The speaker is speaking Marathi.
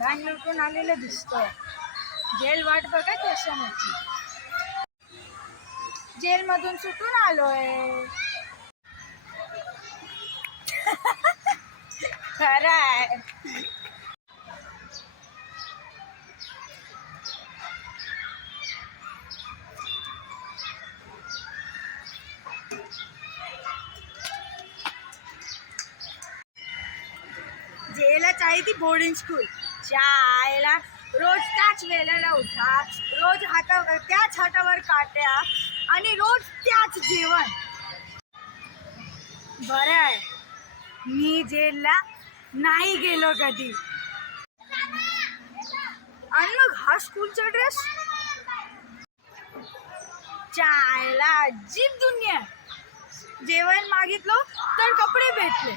बँग लुटून आलेलं दिसतं. जेल वाट बघा कशाची. जेलमधून सुटून आलोय. खरं आहे. जेलच आहे ती बोर्डिंग स्कूल. आईला रोज त्याच वेळेला उठा, रोज त्याच हातावर काट्या आणि रोज त्याच जेवण. बरं आहे मी जेलला नाही गेलो कधी. आणि मग हा स्कूलचा ड्रेस. आईला अजीब दुनिया. जेवण मागितलं तर कपडे भेटले.